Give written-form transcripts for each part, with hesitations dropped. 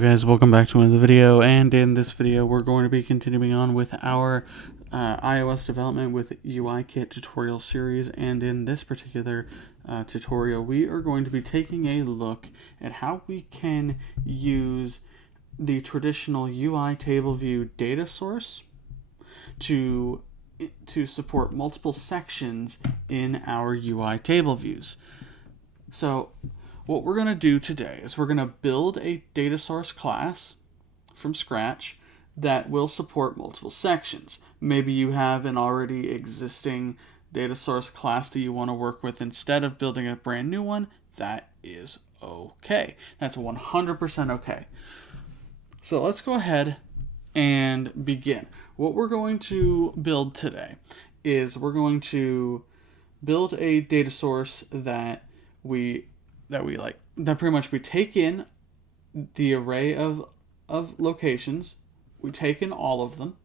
Guys, welcome back to another video, and in this video we're going to be continuing on with our iOS development with UIKit tutorial series. And in this particular tutorial we are going to be taking a look at how we can use the traditional UITableView data source to support multiple sections in our UITableViews. So what we're going to do today is we're going to build a data source class from scratch that will support multiple sections. Maybe you have an already existing data source class that you want to work with instead of building a brand new one. That is okay. That's 100% okay. So let's go ahead and begin. What we're going to build today is we're going to build a data source that pretty much we take in the array of locations, we take in all of them,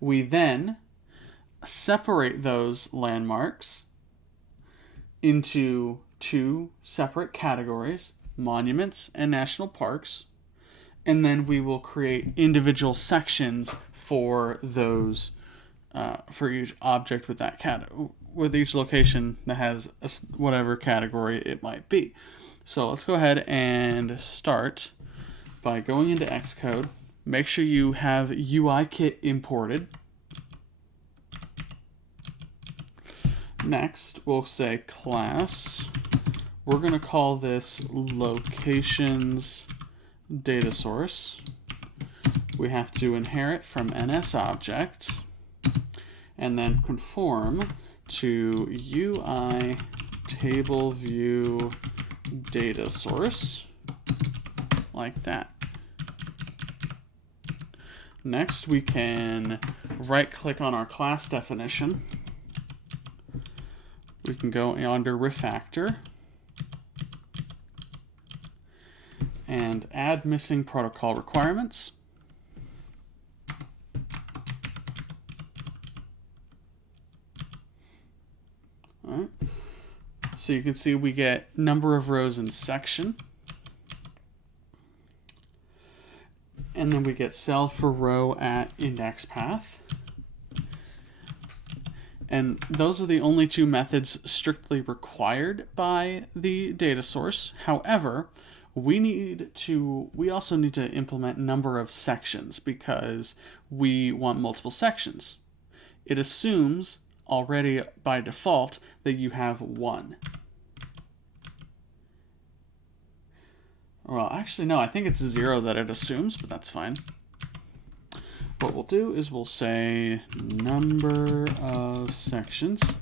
we then separate those landmarks into two separate categories, monuments and national parks, and then we will create individual sections for those for each object with that with each location that has whatever category it might be. So let's go ahead and start by going into Xcode. Make sure you have UIKit imported. Next, we'll say class. We're going to call this locations data source. We have to inherit from NSObject and then conform to UITableView data source, like that. Next, we can right-click on our class definition. We can go under refactor and add missing protocol requirements. So you can see we get number of rows in section. And then we get cell for row at index path. And those are the only two methods strictly required by the data source. However, we also need to implement number of sections because we want multiple sections. It assumes already by default that you have one. Well, actually, no, I think it's 0 that it assumes, but that's fine. What we'll do is we'll say number of sections.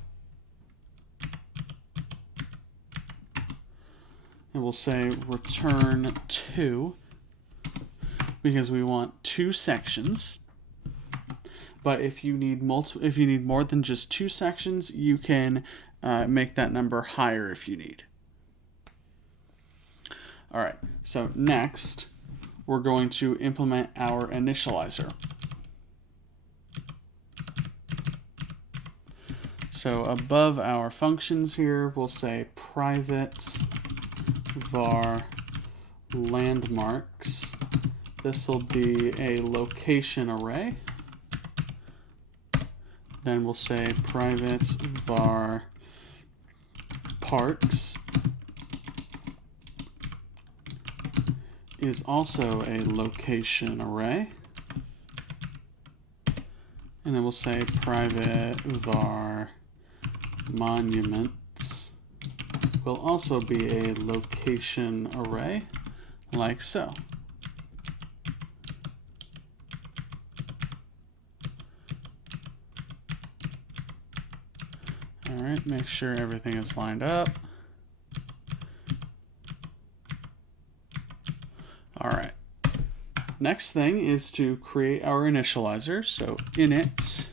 And we'll say return 2 because we want 2 sections. But if you need more than just 2 sections, you can make that number higher if you need. All right, so next, we're going to implement our initializer. So above our functions here, we'll say private var landmarks. This will be a location array. Then we'll say private var parks is also a location array. And then we'll say private var monuments will also be a location array, like so. All right, make sure everything is lined up. All right. Next thing is to create our initializer. So init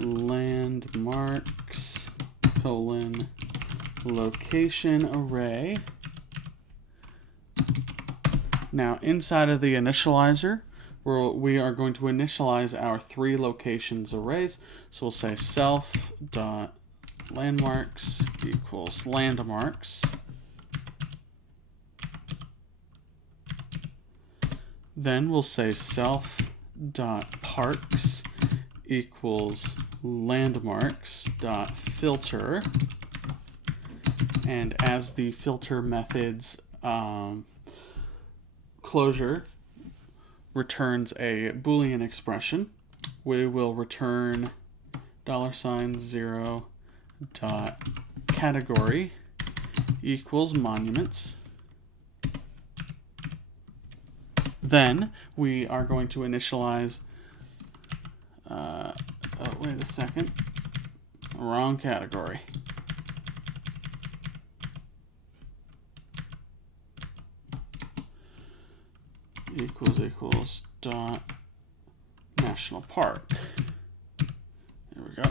landmarks colon location array. Now inside of the initializer, we are going to initialize our 3 locations arrays. So we'll say self.landmarks equals landmarks. Then we'll say self.parks equals landmarks.filter. And as the filter method's closure returns a Boolean expression, we will return $0 dot category equals monuments. Then we are going to initialize, wait a second, wrong category. Equals dot national park. There we go.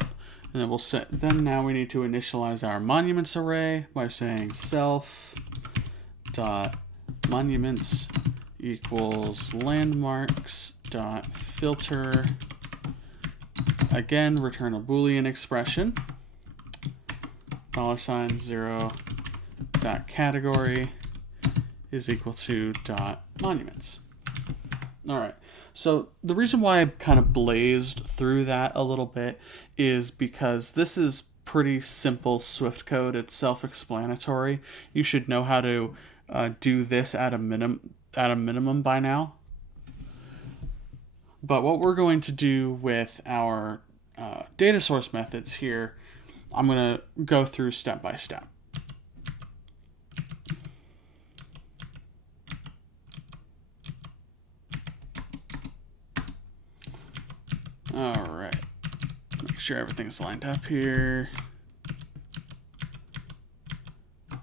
And then we'll set, then now we need to initialize our monuments array by saying self dot monuments equals landmarks dot filter. Again, return a Boolean expression. $0 dot category is equal to dot monuments. All right. So the reason why I kind of blazed through that a little bit is because this is pretty simple Swift code. It's self-explanatory. You should know how to do this at a minimum by now. But what we're going to do with our data source methods here, I'm going to go through step by step. All right, make sure everything's lined up here. All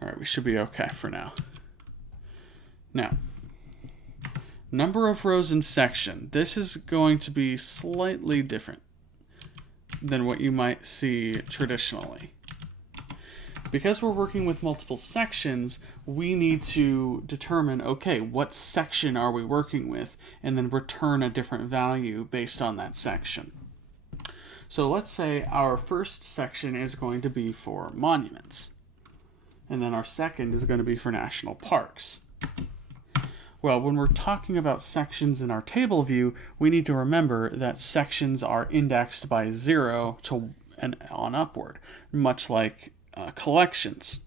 right, we should be okay for now. Now, number of rows in section. This is going to be slightly different than what you might see traditionally. Because we're working with multiple sections, we need to determine, okay, what section are we working with, and then return a different value based on that section. So let's say our first section is going to be for monuments, and then our second is going to be for national parks. Well, when we're talking about sections in our table view, we need to remember that sections are indexed by 0 to and on upward, much like collections.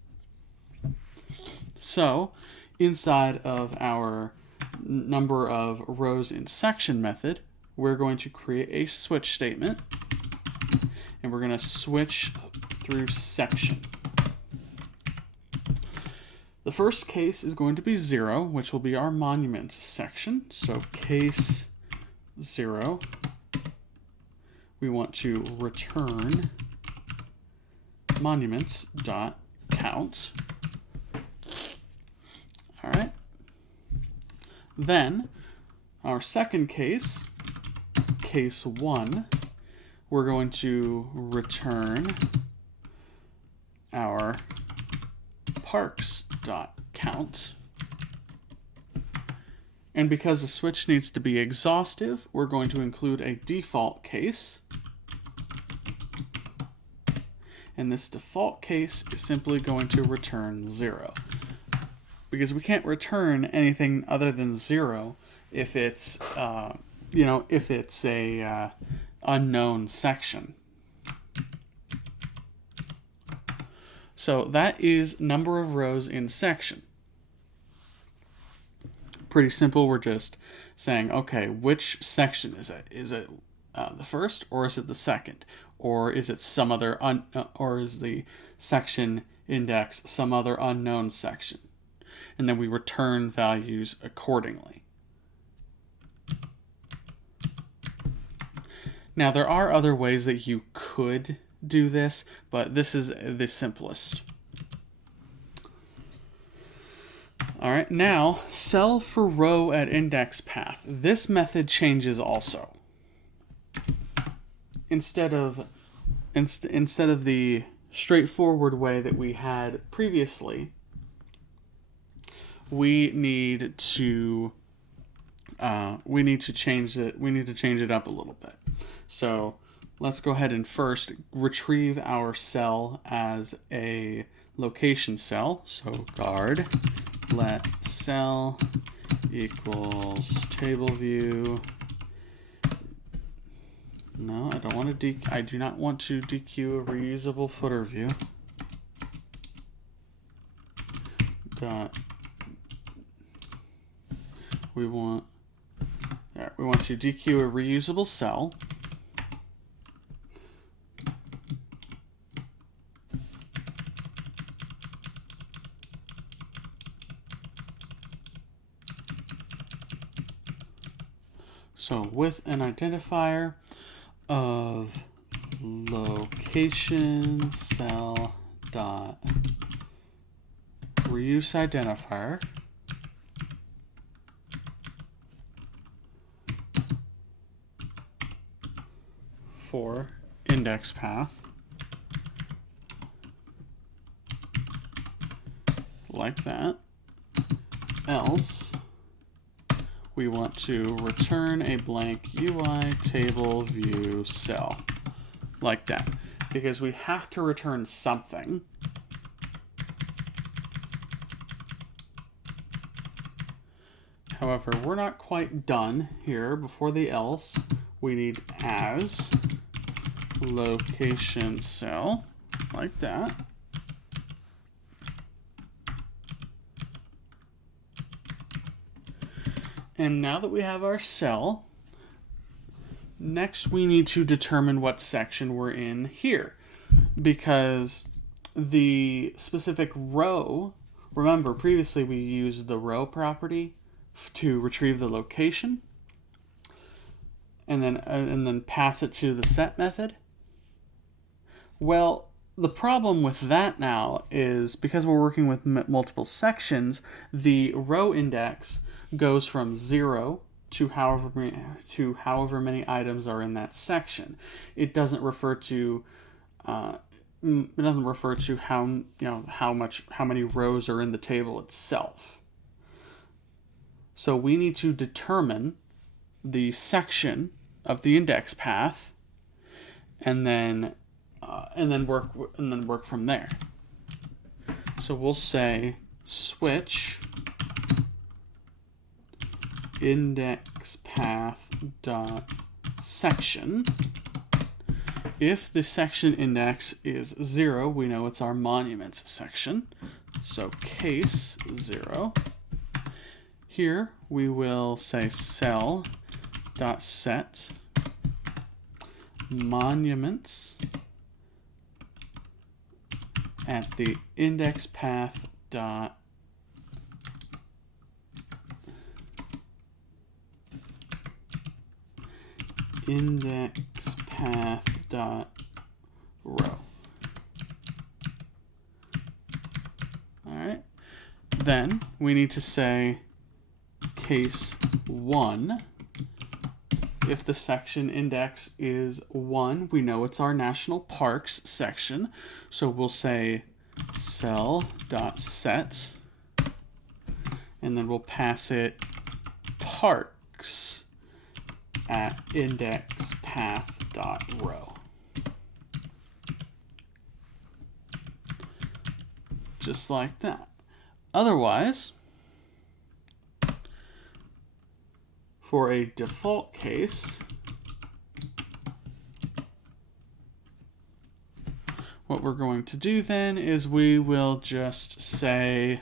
So inside of our number of rows in section method, we're going to create a switch statement, and we're going to switch through section. The first case is going to be 0, which will be our monuments section. So case 0, we want to return monuments.count. All right. Then our second case, case 1, we're going to return our parks.count. And because the switch needs to be exhaustive, we're going to include a default case. And this default case is simply going to return 0. Because we can't return anything other than 0 if it's, if it's a unknown section. So that is number of rows in section. Pretty simple. We're just saying, okay, which section is it? Is it the first, or is it the second? Or is it some other, or is the section index some other unknown section? And then we return values accordingly. Now, there are other ways that you could do this, but this is the simplest. All right, now, cell for row at index path. This method changes also. Instead of the straightforward way that we had previously, we need to change it. We need to change it up a little bit. So let's go ahead and first retrieve our cell as a location cell. So guard let cell equals table view. No, I don't want to I do not want to dequeue a reusable footer view. We want to dequeue a reusable cell. So with an identifier of location cell dot reuse identifier for index path, like that. Else we want to return a blank UITableView cell, like that, because we have to return something. However, we're not quite done here. Before the else, we need as location cell, like that. And now that we have our cell, next we need to determine what section we're in here, because the specific row, remember previously we used the row property to retrieve the location and then pass it to the set method. Well, the problem with that now is because we're working with multiple sections, the row index goes from 0 to however many items are in that section. It doesn't refer to how many rows are in the table itself. So we need to determine the section of the index path and then work from there. So we'll say switch index path dot section. If the section index is 0, we know it's our monuments section. So case 0. Here we will say cell dot set monuments at the index path dot index path dot row. All right. Then we need to say case 1. If the section index is 1, we know it's our national parks section. So we'll say cell.set, and then we'll pass it parks at index path.row. Just like that. Otherwise, for a default case, what we're going to do then is we will just say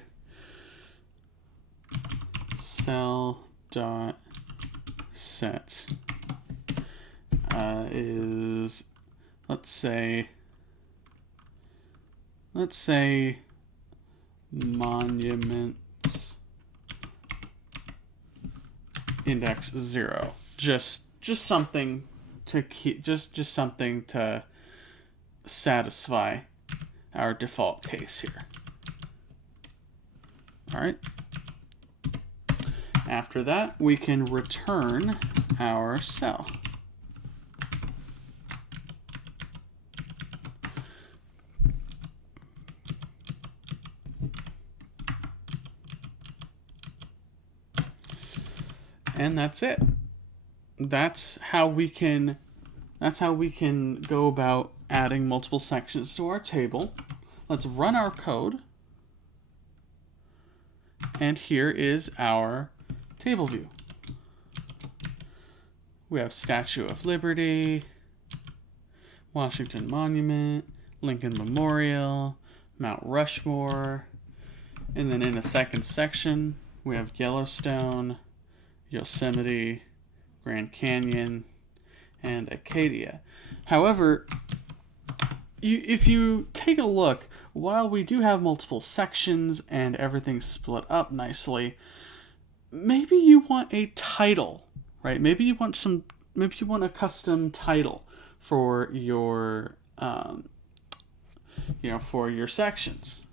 cell.set is, let's say monuments index 0. Just something to keep, just something to satisfy our default case here. All right. After that, we can return our cell. And that's it. That's how we can go about adding multiple sections to our table. Let's run our code. And here is our table view. We have Statue of Liberty, Washington Monument, Lincoln Memorial, Mount Rushmore, and then in a second section, we have Yellowstone, Yosemite, Grand Canyon, and Acadia. However, if you take a look, while we do have multiple sections and everything's split up nicely, maybe you want a title, right? Maybe you want a custom title for your, for your sections.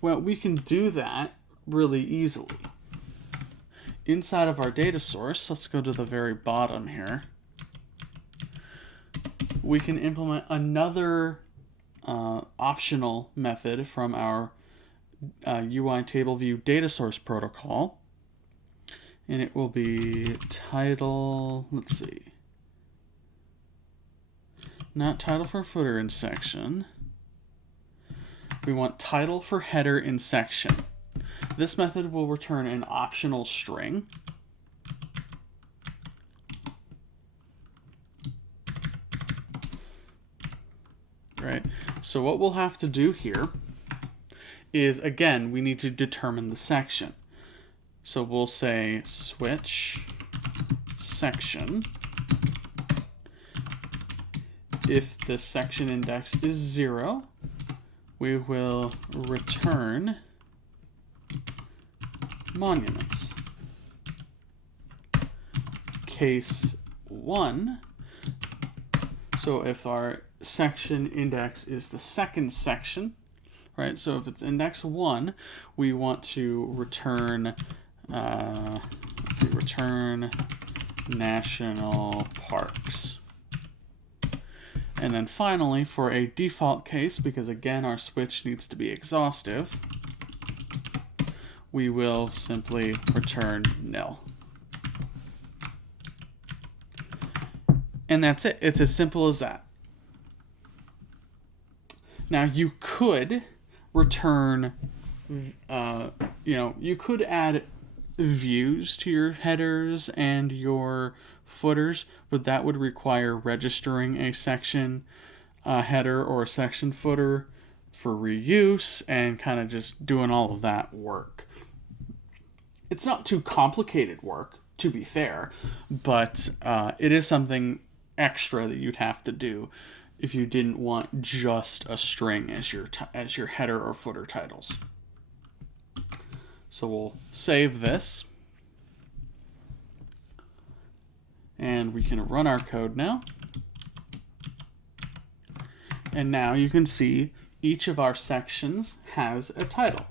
Well, we can do that really easily. Inside of our data source, let's go to the very bottom here. We can implement another optional method from our UITableView data source protocol. And it will be title, let's see. Not title for footer in section. We want title for header in section. This method will return an optional string. Right. So what we'll have to do here is, again, we need to determine the section. So we'll say switch section. If the section index is 0, we will return monuments. Case 1. So if our section index is the second section, right? So if it's index 1, we want to return, return national parks. And then finally, for a default case, because again our switch needs to be exhaustive, we will simply return nil. And that's it. It's as simple as that. Now you could return, you could add views to your headers and your footers, but that would require registering a section header or a section footer for reuse and kind of just doing all of that work. It's not too complicated work, to be fair, but it is something extra that you'd have to do if you didn't want just a string as your header or footer titles. So we'll save this. And we can run our code now. And now you can see each of our sections has a title.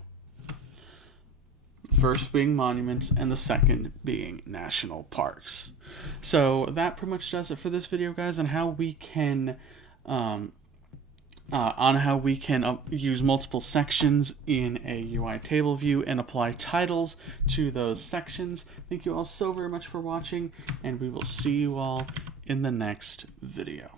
First being monuments and the second being national parks. So that pretty much does it for this video, guys, on how we can use multiple sections in a UI table view and apply titles to those sections. Thank you all so very much for watching, and we will see you all in the next video.